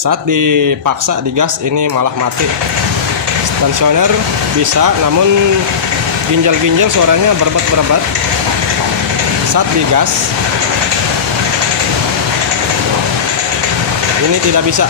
Saat dipaksa digas ini malah mati. Tensioner bisa, namun ginjal-ginjal suaranya berebat-berebat saat digas. Ini tidak bisa.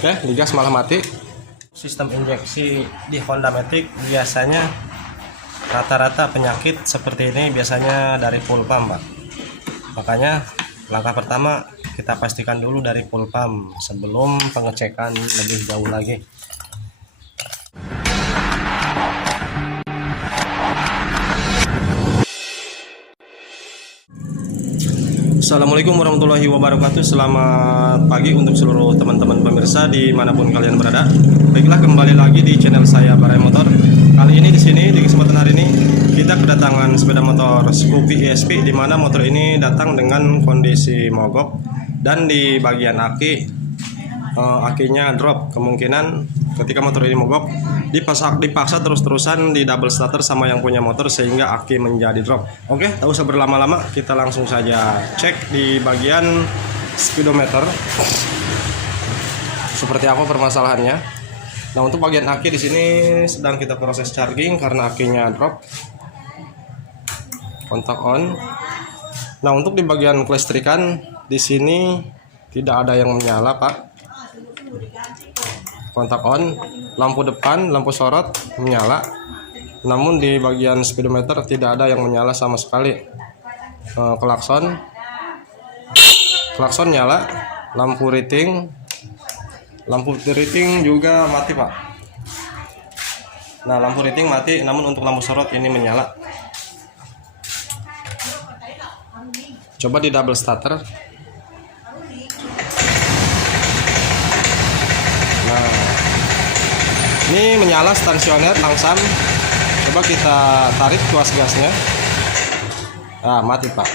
Oke, digas malah mati. Sistem injeksi di Honda Matic biasanya rata-rata penyakit seperti ini biasanya dari full pump, Pak. Makanya langkah pertama kita pastikan dulu dari full pump sebelum pengecekan lebih jauh lagi. Assalamualaikum warahmatullahi wabarakatuh. Selamat pagi untuk seluruh teman-teman pemirsa dimanapun kalian berada. Baiklah, kembali lagi di channel saya Barai Motor. Kali ini di kesempatan hari ini kita kedatangan sepeda motor Scoopy ESP, di mana motor ini datang dengan kondisi mogok dan di bagian akinya drop. Kemungkinan ketika motor ini mogok dipaksa terus-terusan di double starter sama yang punya motor sehingga aki menjadi drop. Oke, tak usah berlama-lama, kita langsung saja cek di bagian speedometer seperti apa permasalahannya. Nah, untuk bagian aki di sini sedang kita proses charging karena akinya drop. Kontak on. Nah, untuk di bagian kelistrikan di sini tidak ada yang menyala, Pak. Kontak on, lampu depan, lampu sorot menyala. Namun di bagian speedometer tidak ada yang menyala sama sekali. Klakson nyala, lampu rating juga mati, Pak. Nah, lampu rating mati, namun untuk lampu sorot ini menyala. Coba di double starter. Nah, ini menyala stansioner langsam. Coba kita tarik tuas gasnya. Ah, mati, Pak.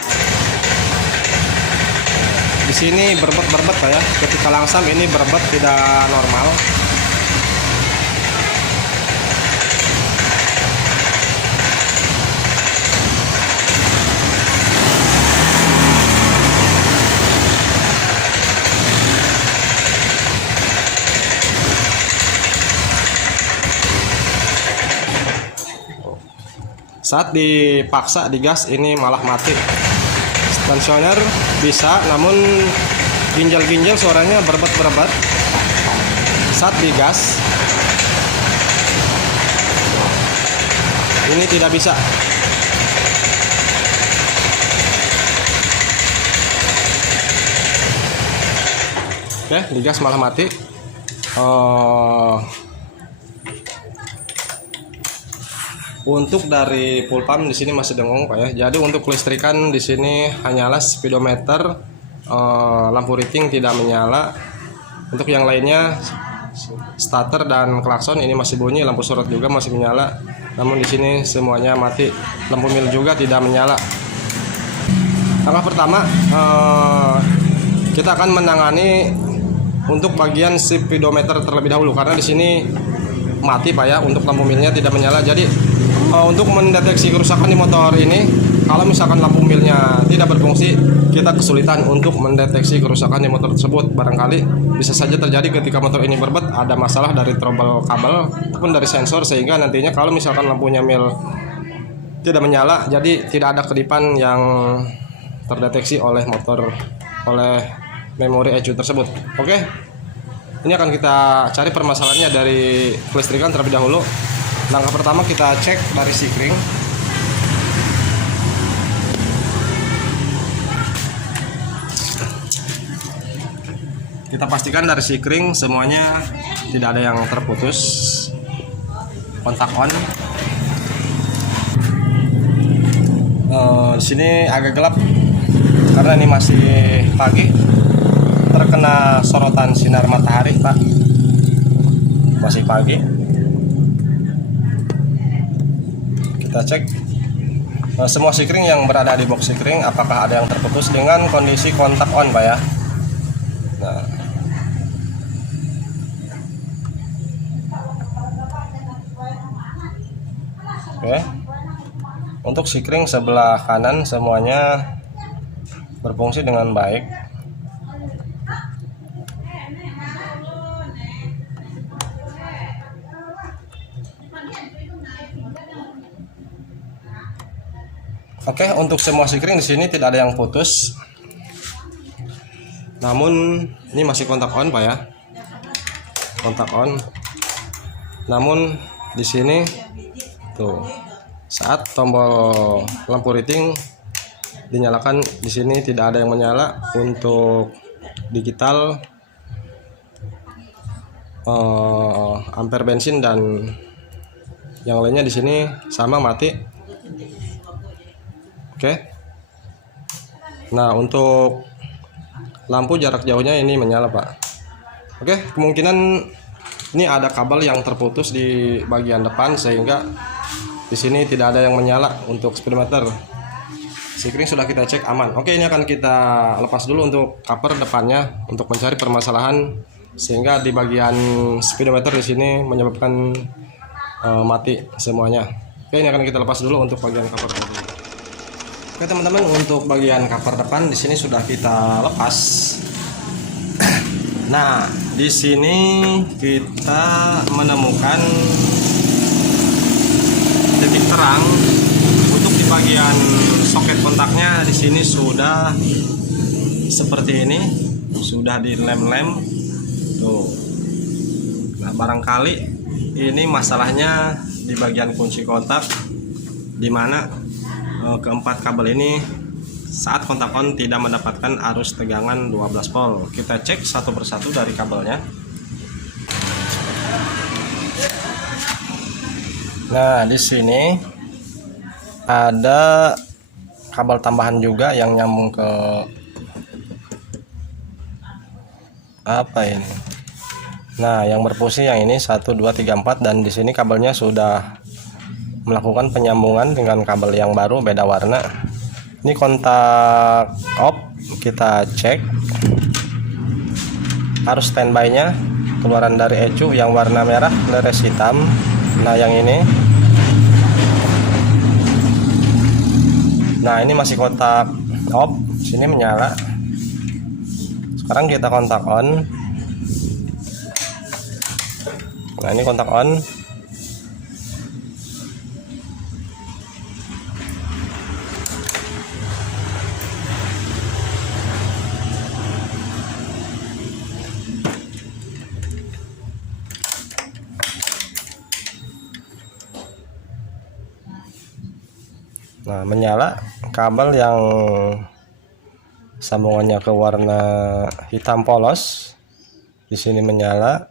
Di sini berbet Pak ya. Ketika langsam ini berbet, tidak normal. Saat dipaksa digas ini malah mati. Tensioner bisa, namun ginjal-ginjal suaranya berebat-berebat saat digas. Ini tidak bisa. Oke, digas malah mati. Untuk dari full pump di sini masih dengung, Pak ya. Jadi untuk kelistrikan di sini hanyalah speedometer, lampu rating tidak menyala. Untuk yang lainnya starter dan klakson ini masih bunyi, lampu sorot juga masih menyala. Namun di sini semuanya mati. Lampu mil juga tidak menyala. Langkah pertama kita akan menangani untuk bagian speedometer terlebih dahulu karena di sini mati, Pak ya. Untuk lampu milnya tidak menyala. Jadi untuk mendeteksi kerusakan di motor ini, kalau misalkan lampu milnya tidak berfungsi, kita kesulitan untuk mendeteksi kerusakan di motor tersebut. Barangkali bisa saja terjadi ketika motor ini berbet, ada masalah dari trouble kabel ataupun dari sensor, sehingga nantinya kalau misalkan lampunya mil tidak menyala, jadi tidak ada kedipan yang terdeteksi oleh memori ECU tersebut. Oke, ini akan kita cari permasalahannya dari kelistrikan terlebih dahulu. Langkah pertama kita cek dari sikring. Kita pastikan dari sikring semuanya tidak ada yang terputus. Kontak on. Di sini agak gelap karena ini masih pagi. Terkena sorotan sinar matahari, Pak. Masih pagi. Kita cek semua sikring yang berada di box sikring apakah ada yang terputus dengan kondisi kontak on, Pak ya. Nah, oke. Untuk sikring sebelah kanan semuanya berfungsi dengan baik. Oke, untuk semua sikring di sini tidak ada yang putus. Namun ini masih kontak on, Pak ya. Kontak on. Namun di sini tuh saat tombol lampu riting dinyalakan, di sini tidak ada yang menyala. Untuk digital, ampere bensin dan yang lainnya di sini sama mati. Oke. Nah, untuk lampu jarak jauhnya ini menyala, Pak. Oke, kemungkinan ini ada kabel yang terputus di bagian depan sehingga di sini tidak ada yang menyala untuk speedometer. Sikring sudah kita cek aman. Oke, ini akan kita lepas dulu untuk cover depannya untuk mencari permasalahan sehingga di bagian speedometer di sini menyebabkan mati semuanya. Oke, ini akan kita lepas dulu untuk bagian cover tadi. Oke teman-teman, untuk bagian cover depan di sini sudah kita lepas. Nah, di sini kita menemukan titik terang untuk di bagian soket kontaknya. Di sini sudah seperti ini, sudah dilem-lem tuh. Nah, barangkali ini masalahnya di bagian kunci kontak, di mana keempat kabel ini saat kontak on tidak mendapatkan arus tegangan 12 volt. Kita cek satu persatu dari kabelnya. Nah, di sini ada kabel tambahan juga yang nyambung ke apa ini? Nah, yang berfungsi yang ini 1 2 3 4 dan di sini kabelnya sudah melakukan penyambungan dengan kabel yang baru beda warna. Ini kontak off, kita cek arus standby nya keluaran dari ECU yang warna merah leres hitam. Nah, yang ini, nah ini masih kontak off, sini menyala. Sekarang kita kontak on. Nah, ini kontak on. Nah, menyala. Kabel yang sambungannya ke warna hitam polos di sini menyala.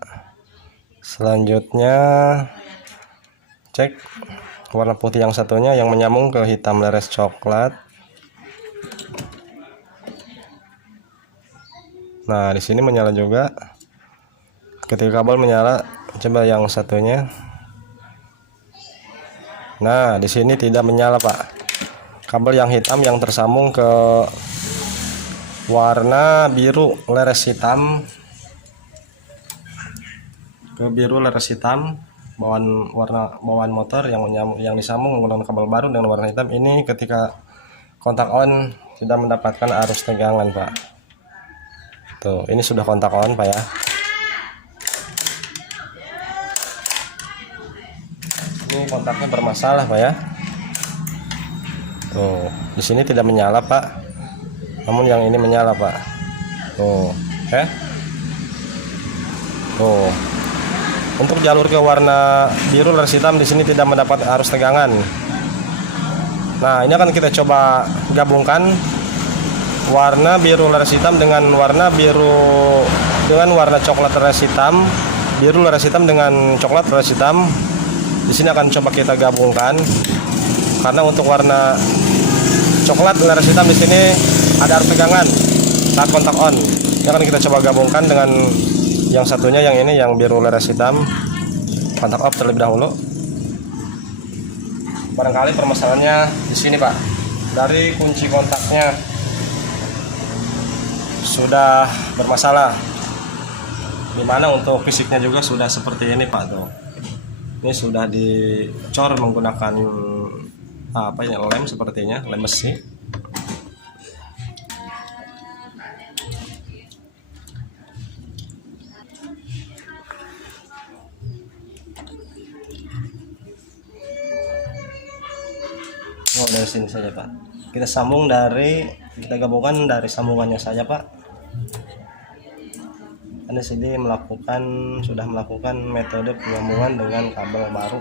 Selanjutnya cek warna putih yang satunya yang menyambung ke hitam leres coklat. Nah, di sini menyala juga. Ketika kabel menyala, coba yang satunya. Nah, di sini tidak menyala, Pak. Kabel yang hitam yang tersambung ke warna biru leres hitam, bawaan motor yang disambung menggunakan kabel baru dengan warna hitam. Ini ketika kontak on tidak mendapatkan arus tegangan, Pak. Tuh, ini sudah kontak on, Pak ya. Ini kontaknya bermasalah, Pak ya. Tuh, di sini tidak menyala, Pak. Namun yang ini menyala, Pak. Tuh, tuh. Untuk jalur ke warna biru leres hitam di sini tidak mendapat arus tegangan. Nah, ini akan kita coba gabungkan warna biru leres hitam dengan warna coklat leres hitam, biru leres hitam dengan coklat leres hitam. Di sini akan coba kita gabungkan. Karena untuk warna coklat leres hitam di sini ada arus tegangan saat kontak on. Ini akan kita coba gabungkan dengan yang satunya, yang ini yang biru leres hitam. Kontak off terlebih dahulu. Barangkali permasalahannya di sini, Pak. Dari kunci kontaknya sudah bermasalah. Dimana untuk fisiknya juga sudah seperti ini, Pak, tuh. Ini sudah dicor menggunakan apa ini, lem sepertinya, lem besi. Oh, dari sini saja Pak. Kita gabungkan dari sambungannya saja Pak. Anda sini sudah melakukan metode penyambungan dengan kabel baru.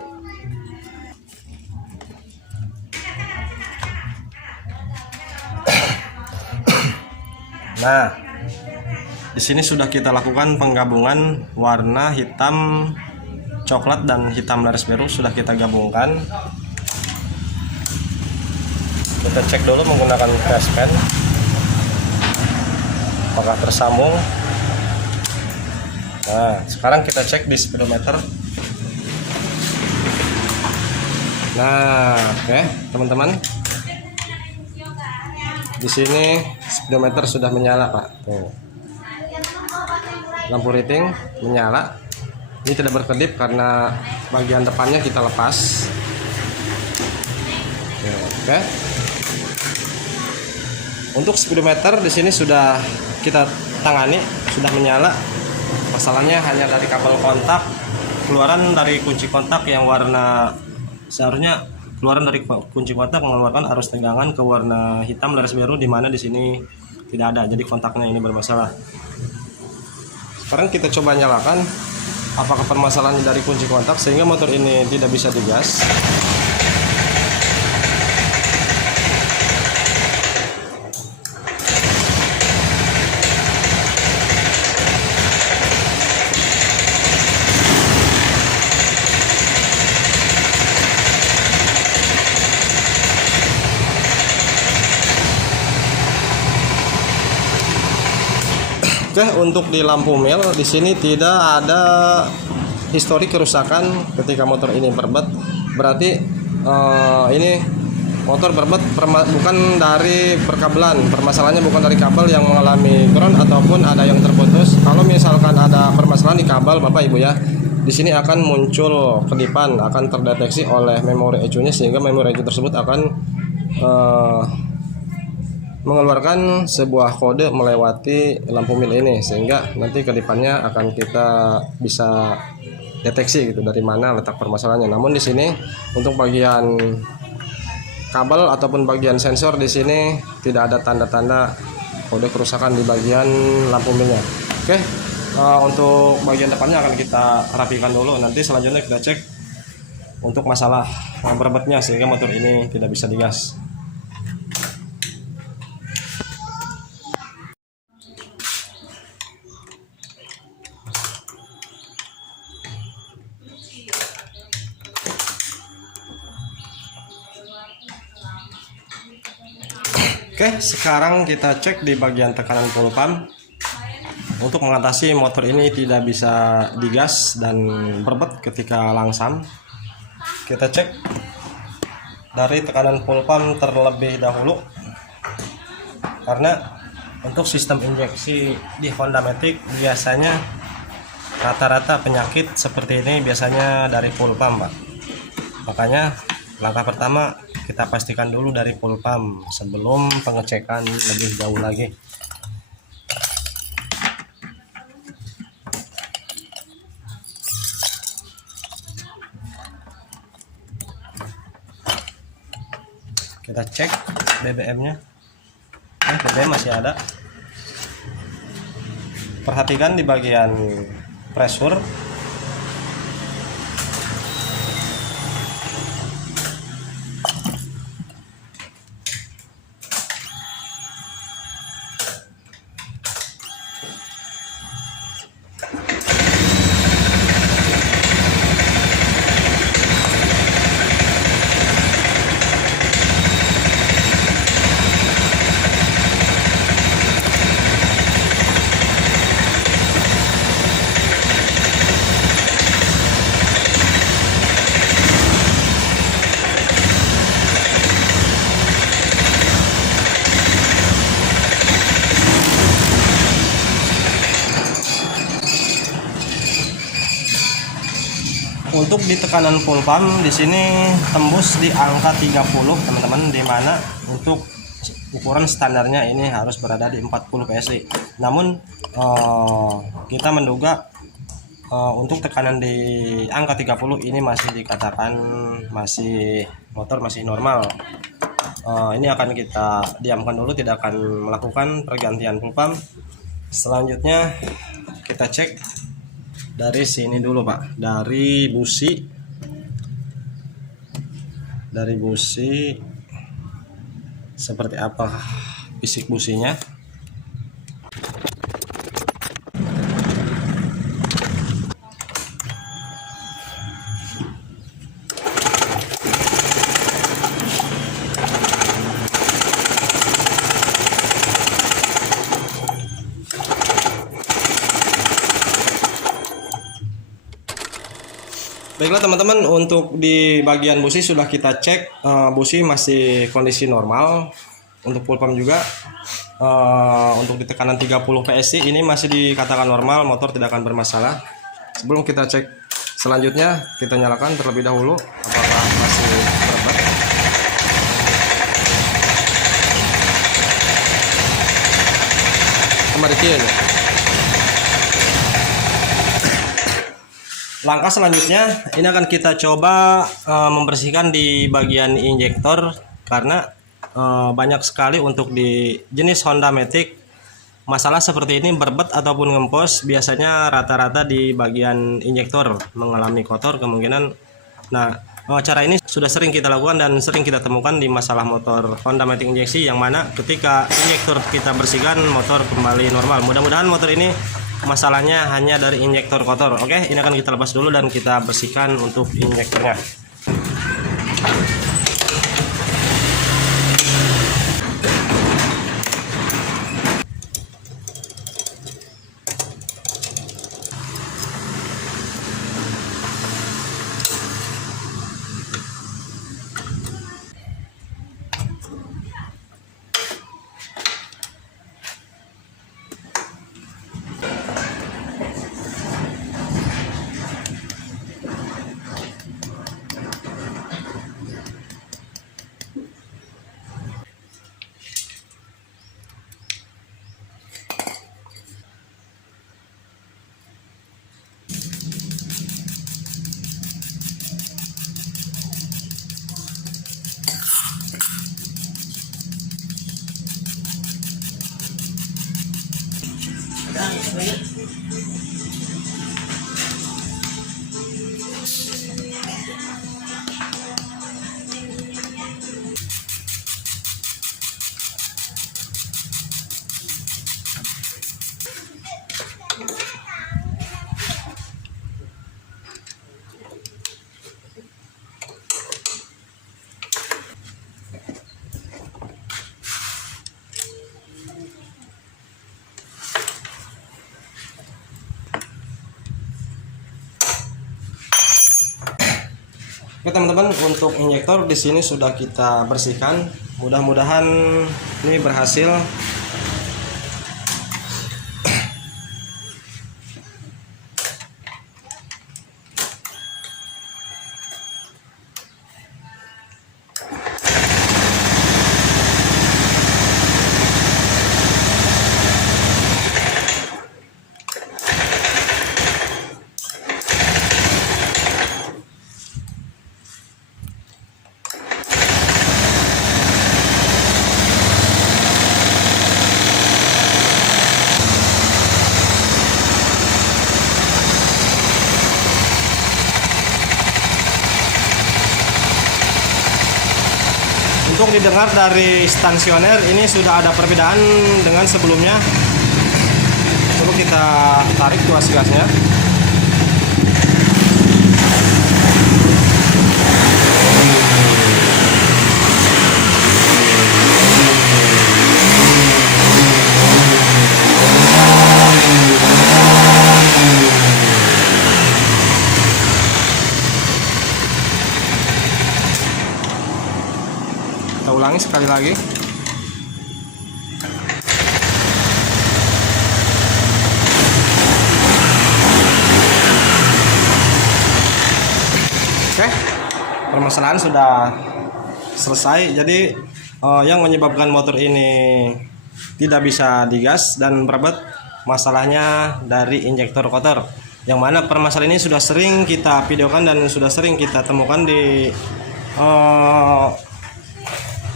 Nah, di sini sudah kita lakukan penggabungan warna hitam coklat dan hitam laras biru, sudah kita gabungkan. Kita cek dulu menggunakan flash pen apakah tersambung. Nah, sekarang kita cek di speedometer. Nah, oke, teman-teman. Di sini speedometer sudah menyala, Pak. Tuh. Lampu reading menyala. Ini tidak berkedip karena bagian depannya kita lepas. Oke. Untuk speedometer di sini sudah kita tangani, sudah menyala. Masalahnya hanya dari kabel kontak, keluaran dari kunci kontak yang warna, seharusnya keluaran dari kunci kontak mengeluarkan arus tegangan ke warna hitam laras biru, di mana di sini tidak ada. Jadi kontaknya ini bermasalah. Sekarang kita coba nyalakan apakah permasalahannya dari kunci kontak sehingga motor ini tidak bisa digas. Oke, untuk di lampu mil di sini tidak ada histori kerusakan ketika motor ini berbet. Berarti ini motor berbet bukan dari perkabelan. Permasalahannya bukan dari kabel yang mengalami ground ataupun ada yang terputus. Kalau misalkan ada permasalahan di kabel, Bapak Ibu ya, di sini akan muncul kedipan, akan terdeteksi oleh memori ECU-nya, sehingga memori ECU tersebut akan mengeluarkan sebuah kode melewati lampu mil ini, sehingga nanti kedipannya akan kita bisa deteksi gitu dari mana letak permasalahannya. Namun di sini untuk bagian kabel ataupun bagian sensor di sini tidak ada tanda-tanda kode kerusakan di bagian lampu milnya. Oke, untuk bagian depannya akan kita rapikan dulu. Nanti selanjutnya kita cek untuk masalah berbetnya sehingga motor ini tidak bisa digas. Oke, sekarang kita cek di bagian tekanan full pump untuk mengatasi motor ini tidak bisa digas dan berbet ketika langsam. Kita cek dari tekanan full pump terlebih dahulu, karena untuk sistem injeksi di Honda Matic biasanya rata-rata penyakit seperti ini biasanya dari full pump, Pak. Makanya langkah pertama kita pastikan dulu dari full pump sebelum pengecekan lebih jauh lagi. Kita cek BBM-nya. BBM masih ada. Perhatikan di bagian pressure. untuk di tekanan full pump di sini tembus di angka 30 teman-teman, di mana untuk ukuran standarnya ini harus berada di 40 PSI. Namun kita menduga untuk tekanan di angka 30 ini masih dikatakan motor masih normal. Ini akan kita diamkan dulu, tidak akan melakukan pergantian full pump. Selanjutnya kita cek dari sini dulu Pak, dari busi seperti apa fisik businya. Baiklah teman-teman, untuk di bagian busi sudah kita cek, busi masih kondisi normal. Untuk full pump juga untuk di tekanan 30 PSI ini masih dikatakan normal, motor tidak akan bermasalah. Sebelum kita cek selanjutnya, kita nyalakan terlebih dahulu apakah masih berat. Kembali ya. Langkah selanjutnya ini akan kita coba membersihkan di bagian injektor, karena banyak sekali untuk di jenis Honda Matic masalah seperti ini, berbet ataupun ngempos, biasanya rata-rata di bagian injektor mengalami kotor kemungkinan. Nah, cara ini sudah sering kita lakukan dan sering kita temukan di masalah motor Honda Matic injeksi, yang mana ketika injektor kita bersihkan motor kembali normal. Mudah-mudahan motor ini masalahnya hanya dari injektor kotor. Oke, ini akan kita lepas dulu dan kita bersihkan untuk injektornya. Oke teman-teman, untuk injektor di sini sudah kita bersihkan. Mudah-mudahan ini berhasil. Untuk didengar dari stasioner ini sudah ada perbedaan dengan sebelumnya. Coba kita tarik tuas gasnya. Kita ulangi sekali lagi. permasalahan sudah selesai. Jadi yang menyebabkan motor ini tidak bisa digas dan berebet, masalahnya dari injektor kotor, yang mana permasalahan ini sudah sering kita videokan dan sudah sering kita temukan di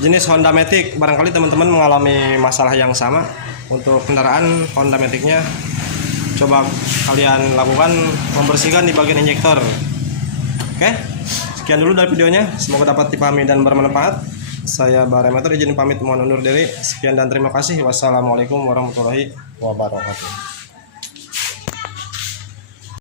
jenis Honda Matic. Barangkali teman-teman mengalami masalah yang sama untuk kendaraan Honda Matic-nya. Coba kalian lakukan membersihkan di bagian injektor. Oke, sekian dulu dari videonya, semoga dapat dipahami dan bermanfaat. Saya Bare Motor izin pamit, mohon undur diri. Sekian dan terima kasih. Wassalamualaikum warahmatullahi wabarakatuh.